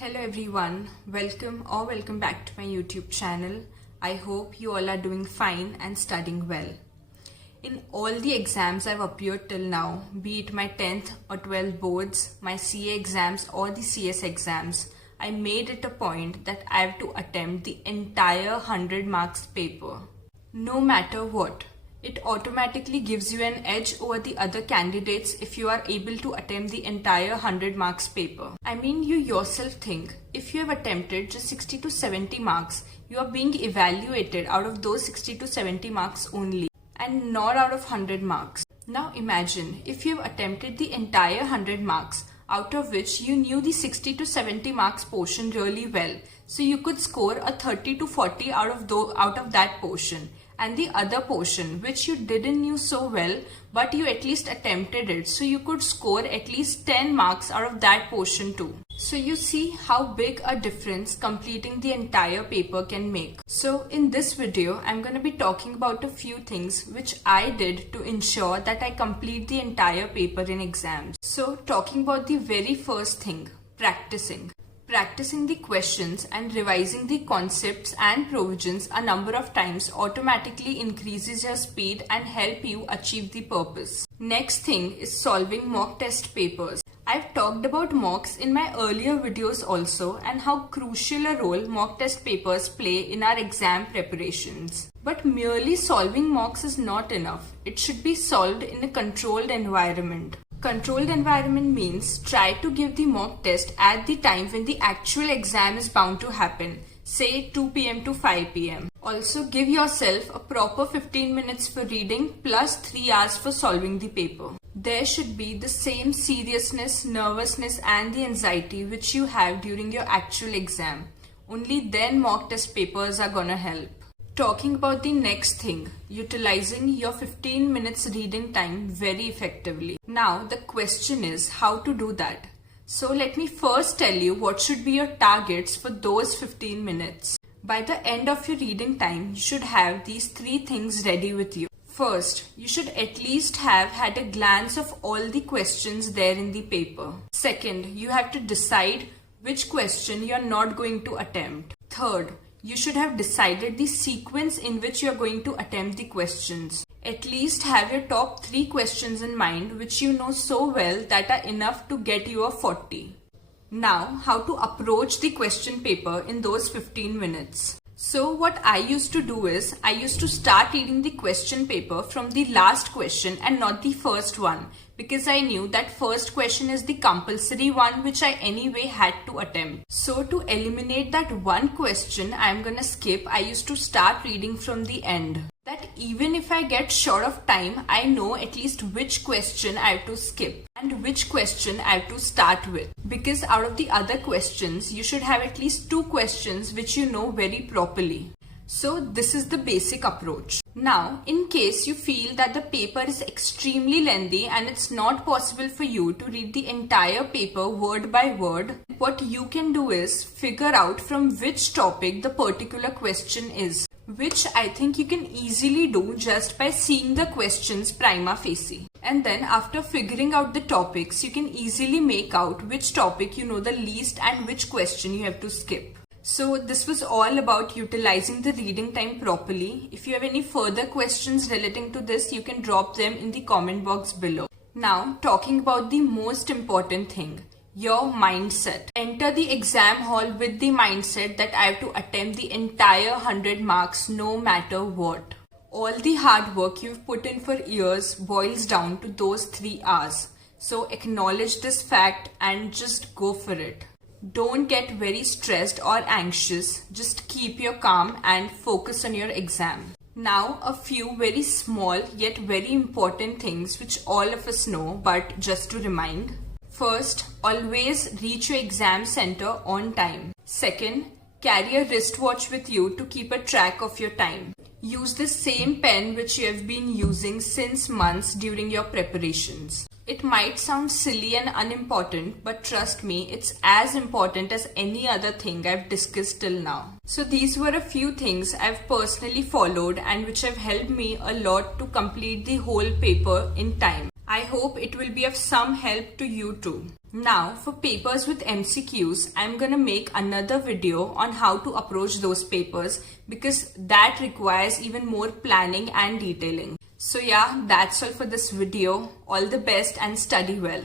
Hello everyone, welcome back to my YouTube channel. I hope you all are doing fine and studying well. In all the exams I've appeared till now, be it my 10th or 12th boards, my CA exams or the CS exams, I made it a point that I have to attempt the entire 100 marks paper. No matter what. It automatically gives you an edge over the other candidates if you are able to attempt the entire 100 marks paper. I mean, you yourself think, if you have attempted just 60 to 70 marks, you are being evaluated out of those 60 to 70 marks only and not out of 100 marks. Now imagine if you have attempted the entire 100 marks, out of which you knew the 60 to 70 marks portion really well. So you could score a 30 to 40 out of that portion. And the other portion which you didn't knew so well, but you at least attempted it, so you could score at least 10 marks out of that portion too. So you see how big a difference completing the entire paper can make. So in this video, I'm going to be talking about a few things which I did to ensure that I complete the entire paper in exams. So talking about the very first thing, practicing. Practicing the questions and revising the concepts and provisions a number of times automatically increases your speed and help you achieve the purpose. Next thing is solving mock test papers. I've talked about mocks in my earlier videos also and how crucial a role mock test papers play in our exam preparations. But merely solving mocks is not enough. It should be solved in a controlled environment. Controlled environment means try to give the mock test at the time when the actual exam is bound to happen, say 2 p.m. to 5 p.m. Also give yourself a proper 15 minutes for reading plus 3 hours for solving the paper. There should be the same seriousness, nervousness and the anxiety which you have during your actual exam. Only then mock test papers are gonna help. Talking about the next thing, utilizing your 15 minutes reading time very effectively. Now the question is how to do that. So let me first tell you what should be your targets for those 15 minutes. By the end of your reading time, you should have these 3 things ready with you. First, you should at least have had a glance of all the questions there in the paper. Second, you have to decide which question you are not going to attempt. Third, you should have decided the sequence in which you are going to attempt the questions. At least have your top 3 questions in mind which you know so well that are enough to get you a 40. Now, how to approach the question paper in those 15 minutes. So what I used to do is, I used to start reading the question paper from the last question and not the first one, because I knew that first question is the compulsory one which I anyway had to attempt. So to eliminate that one question I'm gonna skip, I used to start reading from the end. That even if I get short of time, I know at least which question I have to skip and which question I have to start with. Because out of the other questions, you should have at least 2 questions which you know very properly. So this is the basic approach. Now, in case you feel that the paper is extremely lengthy and it's not possible for you to read the entire paper word by word, what you can do is figure out from which topic the particular question is, which I think you can easily do just by seeing the questions prima facie. And then after figuring out the topics, you can easily make out which topic you know the least and which question you have to skip. So this was all about utilizing the reading time properly. If you have any further questions relating to this, you can drop them in the comment box below. Now, talking about the most important thing, your mindset. Enter the exam hall with the mindset that I have to attempt the entire 100 marks no matter what. All the hard work you've put in for years boils down to those 3 hours. So acknowledge this fact and just go for it. Don't get very stressed or anxious. Just keep your calm and focus on your exam. Now, a few very small yet very important things which all of us know, but just to remind. First, always reach your exam center on time. Second, carry a wristwatch with you to keep a track of your time. Use the same pen which you have been using since months during your preparations. It might sound silly and unimportant, but trust me, it's as important as any other thing I've discussed till now. So these were a few things I've personally followed and which have helped me a lot to complete the whole paper in time. I hope it will be of some help to you too. Now for papers with MCQs, I'm gonna make another video on how to approach those papers because that requires even more planning and detailing. So yeah, that's all for this video. All the best and study well.